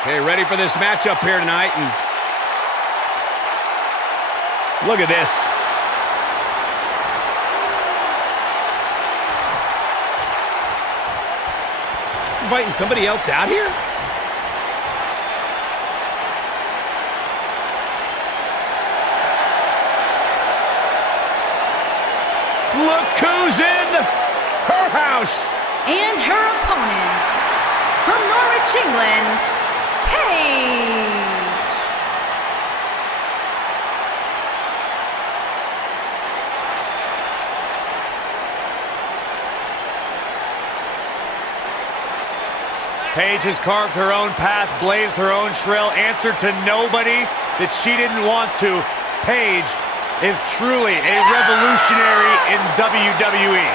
Okay, ready for this matchup here tonight. And look at this. Inviting somebody else out here? Look who's in her house. And her opponent, from Norwich, England, Paige. Paige has carved her own path, blazed her own trail, answered to nobody that she didn't want to. Paige is truly a revolutionary in WWE.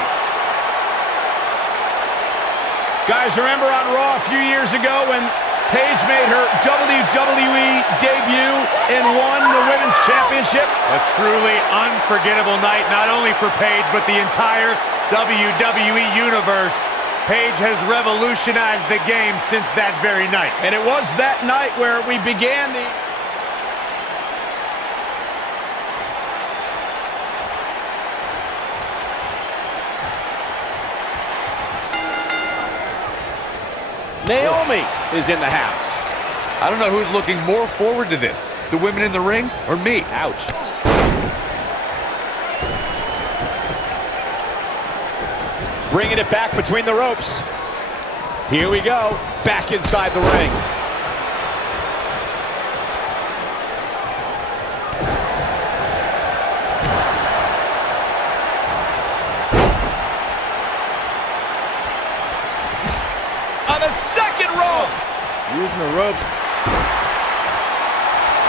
Guys, remember on Raw a few years ago when Paige made her WWE debut and won the Women's Championship? A truly unforgettable night, not only for Paige, but the entire WWE Universe. Paige has revolutionized the game since that very night. And it was that night where we began the... Naomi is in the house. I don't know who's looking more forward to this, the women in the ring or me. Ouch. Bringing it back between the ropes. Here we go, back inside the ring. On the second rope. Using the ropes.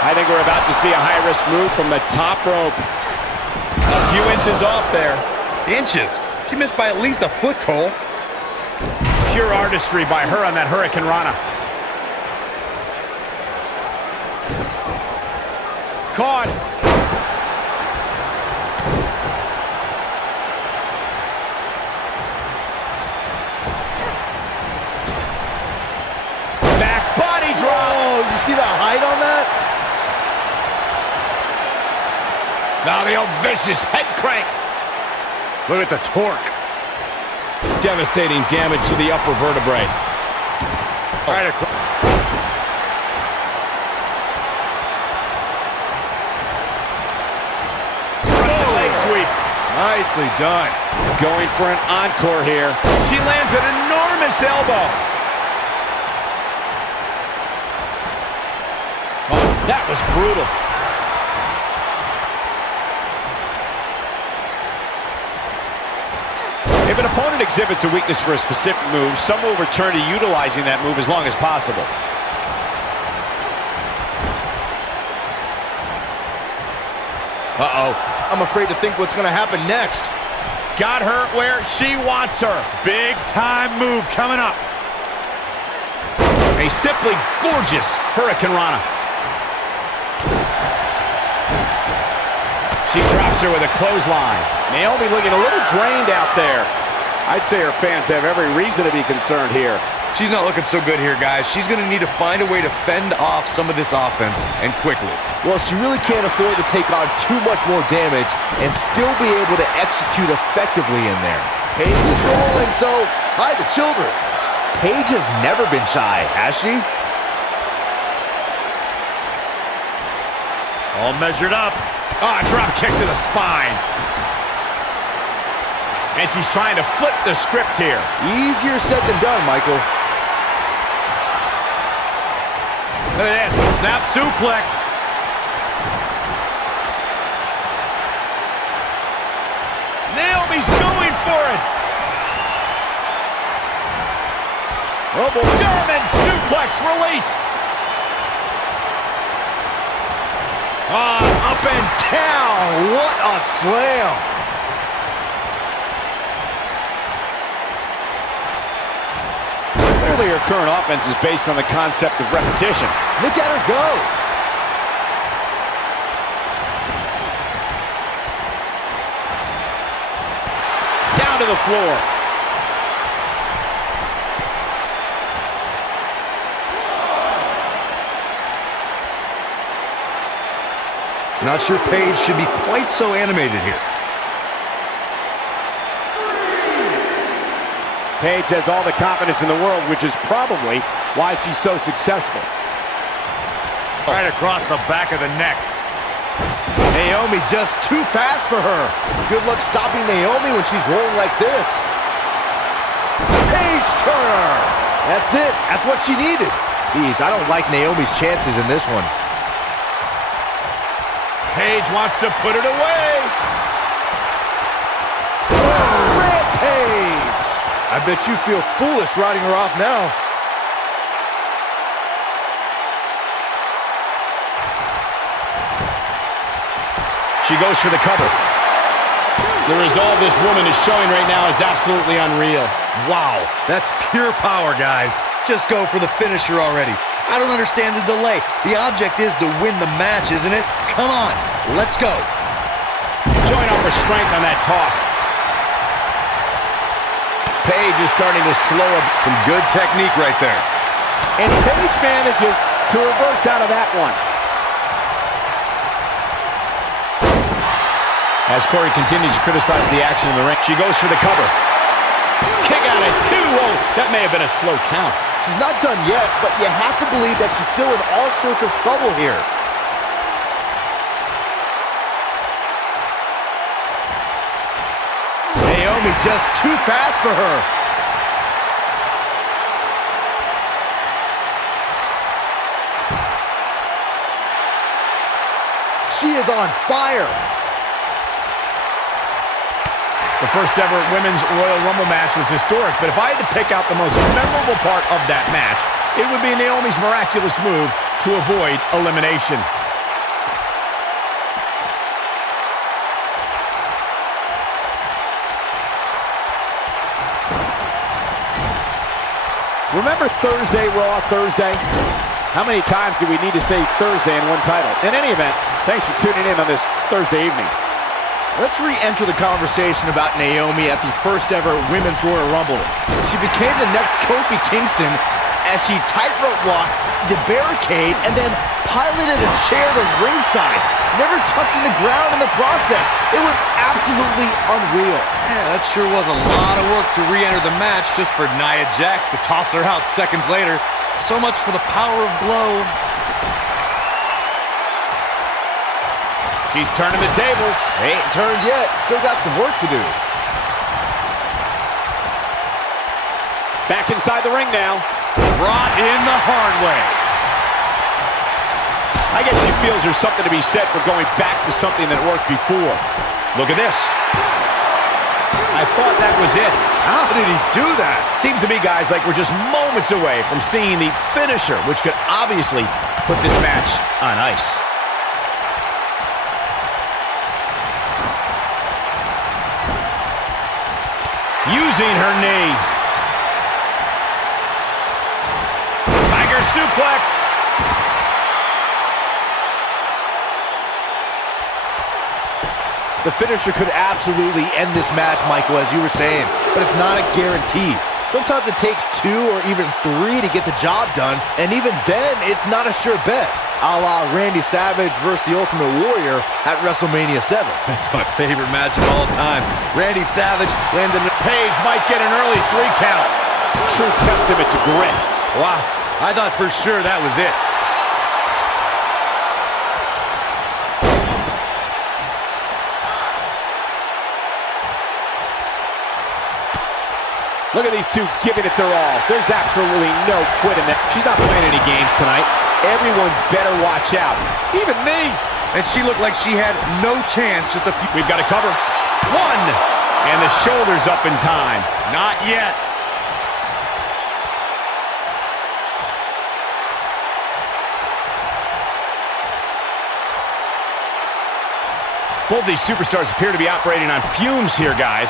I think we're about to see a high-risk move from the top rope. A few inches off there. Inches? She missed by at least a foot, Cole. Pure artistry by her on that Hurricane Rana. Caught. Back body drop. Oh, you see the height on that? Now the old vicious head crank. Look at the torque. Devastating damage to the upper vertebrae. Right across. Russian leg sweep. Nicely done. Going for an encore here. She lands an enormous elbow. Oh, that was brutal. If an opponent exhibits a weakness for a specific move, some will return to utilizing that move as long as possible. Uh-oh. I'm afraid to think what's going to happen next. Got her where she wants her. Big time move coming up. A simply gorgeous Hurricane Rana. She drops her with a clothesline. Naomi looking a little drained out there. I'd say her fans have every reason to be concerned here. She's not looking so good here, guys. She's going to need to find a way to fend off some of this offense, and quickly. Well, she really can't afford to take on too much more damage and still be able to execute effectively in there. Paige is rolling, so hide the children. Paige has never been shy, has she? All measured up. Ah, drop kick to the spine. And she's trying to flip the script here. Easier said than done, Michael. Look at this. Snap suplex. Naomi's going for it. Oh boy. German suplex released. Up and down. What a slam. Clearly her current offense is based on the concept of repetition. Look at her go. Down to the floor. Not sure Paige should be quite so animated here. Paige has all the confidence in the world, which is probably why she's so successful. Right across the back of the neck. Naomi just too fast for her. Good luck stopping Naomi when she's rolling like this. Paige Turner. That's it. That's what she needed. Geez, I don't like Naomi's chances in this one. Paige wants to put it away. Rampage. I bet you feel foolish riding her off now. She goes for the cover. The resolve this woman is showing right now is absolutely unreal. Wow, that's pure power, guys. Just go for the finisher already. I don't understand the delay. The object is to win the match, isn't it? Come on, let's go. Showing off her strength on that toss. Paige is starting to slow up. Some good technique right there. And Paige manages to reverse out of that one. As Corey continues to criticize the action in the ring, she goes for the cover. Kick out at 2. Whoa, that may have been a slow count. She's not done yet, but you have to believe that she's still in all sorts of trouble here. Naomi just too fast for her. She is on fire. The first ever Women's Royal Rumble match was historic, but if I had to pick out the most memorable part of that match, it would be Naomi's miraculous move to avoid elimination. Remember Thursday, Raw Thursday? How many times do we need to say Thursday in one title? In any event, thanks for tuning in on this Thursday evening. Let's re-enter the conversation about Naomi at the first ever Women's Royal Rumble. She became the next Kofi Kingston as she tightrope walked the barricade and then piloted a chair to ringside, never touching the ground in the process. It was absolutely unreal. Yeah, that sure was a lot of work to re-enter the match just for Nia Jax to toss her out seconds later. So much for the power of glow. She's turning the tables. They ain't turned yet. Still got some work to do. Back inside the ring now. Brought in the hard way. I guess she feels there's something to be said for going back to something that worked before. Look at this. I thought that was it. How did he do that? Seems to me, guys, like we're just moments away from seeing the finisher, which could obviously put this match on ice. Using her knee. Tiger suplex. The finisher could absolutely end this match, Michael, as you were saying, but it's not a guarantee. Sometimes it takes 2 or even 3 to get the job done, and even then, it's not a sure bet. A la Randy Savage versus the Ultimate Warrior at WrestleMania 7. That's my favorite match of all time. Randy Savage landed a Paige might get an early 3 count. True testament to grit. Wow, I thought for sure that was it. Look at these two giving it their all. There's absolutely no quitting that. She's not playing any games tonight. Everyone better watch out. Even me. and she looked like she had no chance. Just a few. We've got to cover. 1. And the shoulder's up in time. Not yet. Both these superstars appear to be operating on fumes here, guys.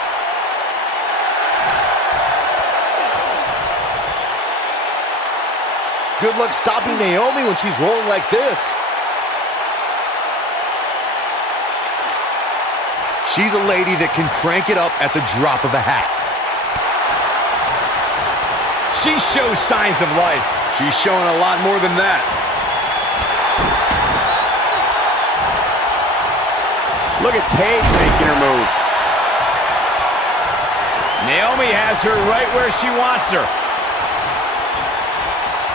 Good luck stopping Naomi when she's rolling like this. She's a lady that can crank it up at the drop of a hat. She shows signs of life. She's showing a lot more than that. Look at Paige making her moves. Naomi has her right where she wants her.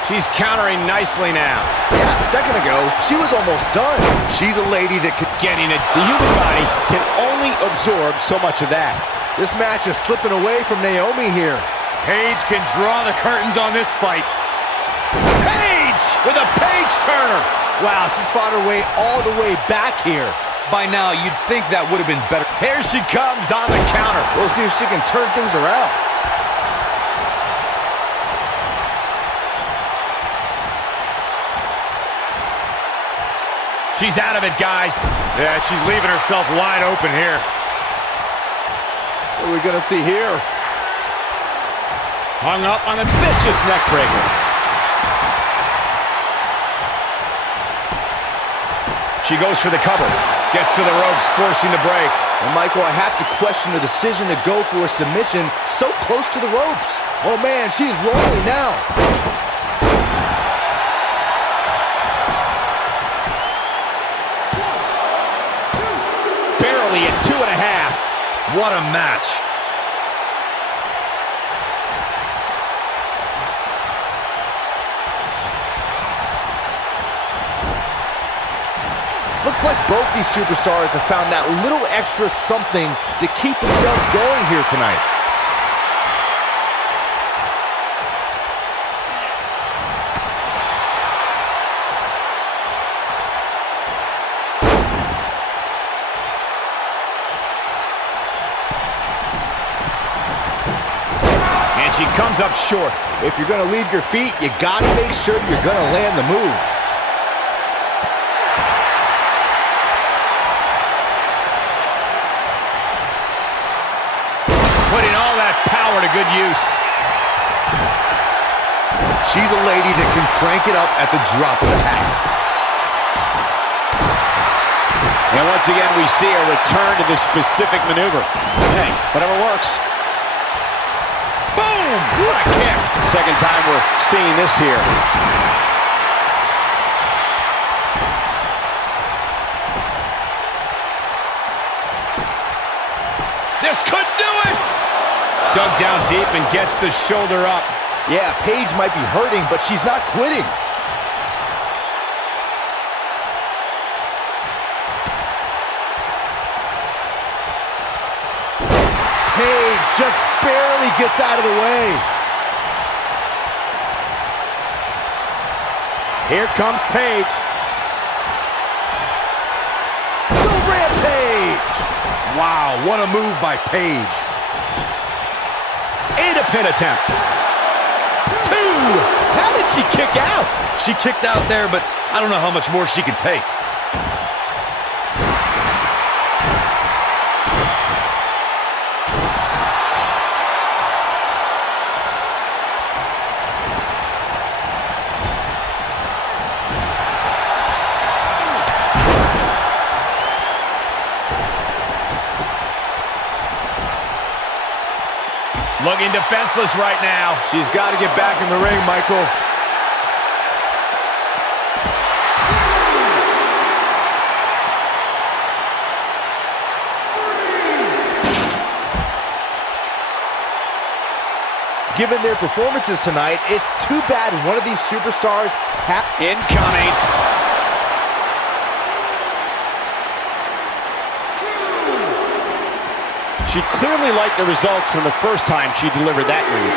She's countering nicely now. Yeah, a second ago, she was almost done. She's a lady that could... Getting it. The human body can only absorb so much of that. This match is slipping away from Naomi here. Paige can draw the curtains on this fight. Paige with a Paige turner. Wow, she's fought her way all the way back here. By now, you'd think that would have been better. Here she comes on the counter. We'll see if she can turn things around. She's out of it, guys. Yeah, she's leaving herself wide open here. What are we going to see here? Hung up on a vicious neck breaker. She goes for the cover. Gets to the ropes, forcing the break. And Michael, I have to question the decision to go for a submission so close to the ropes. Oh man, she's rolling now. Barely at 2.5. What a match. Looks like both these superstars have found that little extra something to keep themselves going here tonight. And she comes up short. If you're going to leave your feet, you got to make sure you're going to land the move. Putting all that power to good use. She's a lady that can crank it up at the drop of a hat. And once again, we see a return to this specific maneuver. Hey, whatever works. Boom! What a kick. Second time we're seeing this here. This could do it! Dug down deep and gets the shoulder up. Yeah, Paige might be hurting, but she's not quitting. Paige just barely gets out of the way. Here comes Paige. The Rampage! Wow, what a move by Paige. And a pin attempt. 2! How did she kick out? She kicked out there, but I don't know how much more she can take. Looking defenseless right now. She's got to get back in the ring, Michael. Given their performances tonight, it's too bad one of these superstars Incoming. She clearly liked the results from the first time she delivered that move.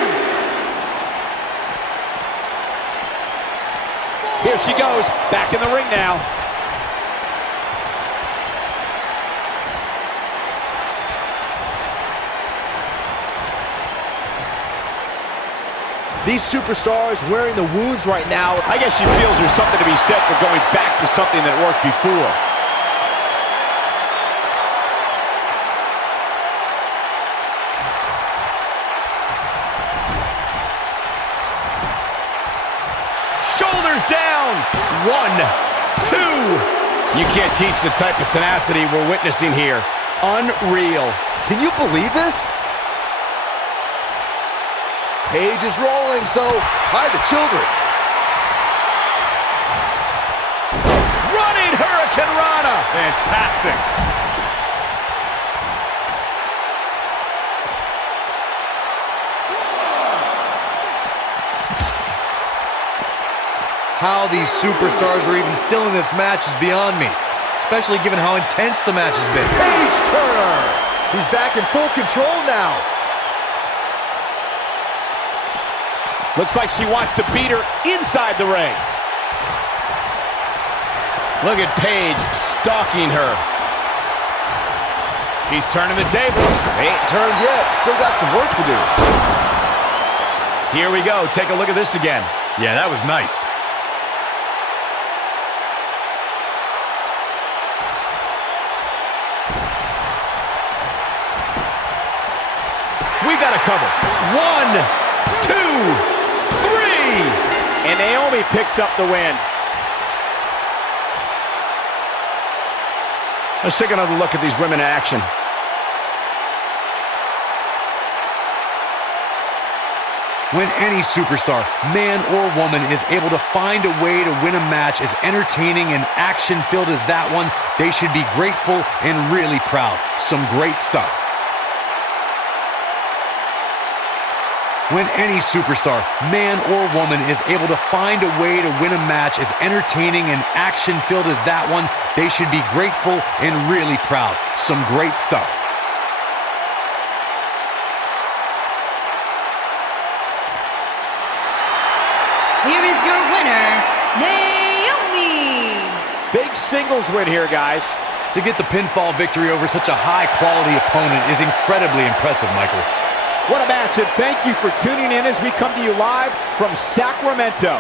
Here she goes, back in the ring now. These superstars wearing the wounds right now. I guess she feels there's something to be said for going back to something that worked before. Shoulders down. 1, 2. You can't teach the type of tenacity we're witnessing here. Unreal. Can you believe this? Paige is rolling, so hide the children. Running Hurricane Rana. Fantastic. How these superstars are even still in this match is beyond me, especially given how intense the match has been. Paige Turner. She's back in full control now. Looks like she wants to beat her inside the ring. Look at Paige stalking her. She's turning the tables. They ain't turned yet. Still got some work to do. Here we go. Take a look at this again. Yeah, that was nice. We got to cover. 1, 2, 3. And Naomi picks up the win. Let's take another look at these women in action. When any superstar, man or woman, is able to find a way to win a match as entertaining and action-filled as that one, they should be grateful and really proud. Some great stuff. When any superstar, man or woman, is able to find a way to win a match as entertaining and action-filled as that one, they should be grateful and really proud. Some great stuff. Here is your winner, Naomi. Big singles win here, guys. To get the pinfall victory over such a high-quality opponent is incredibly impressive, Michael. What a match, and thank you for tuning in as we come to you live from Sacramento.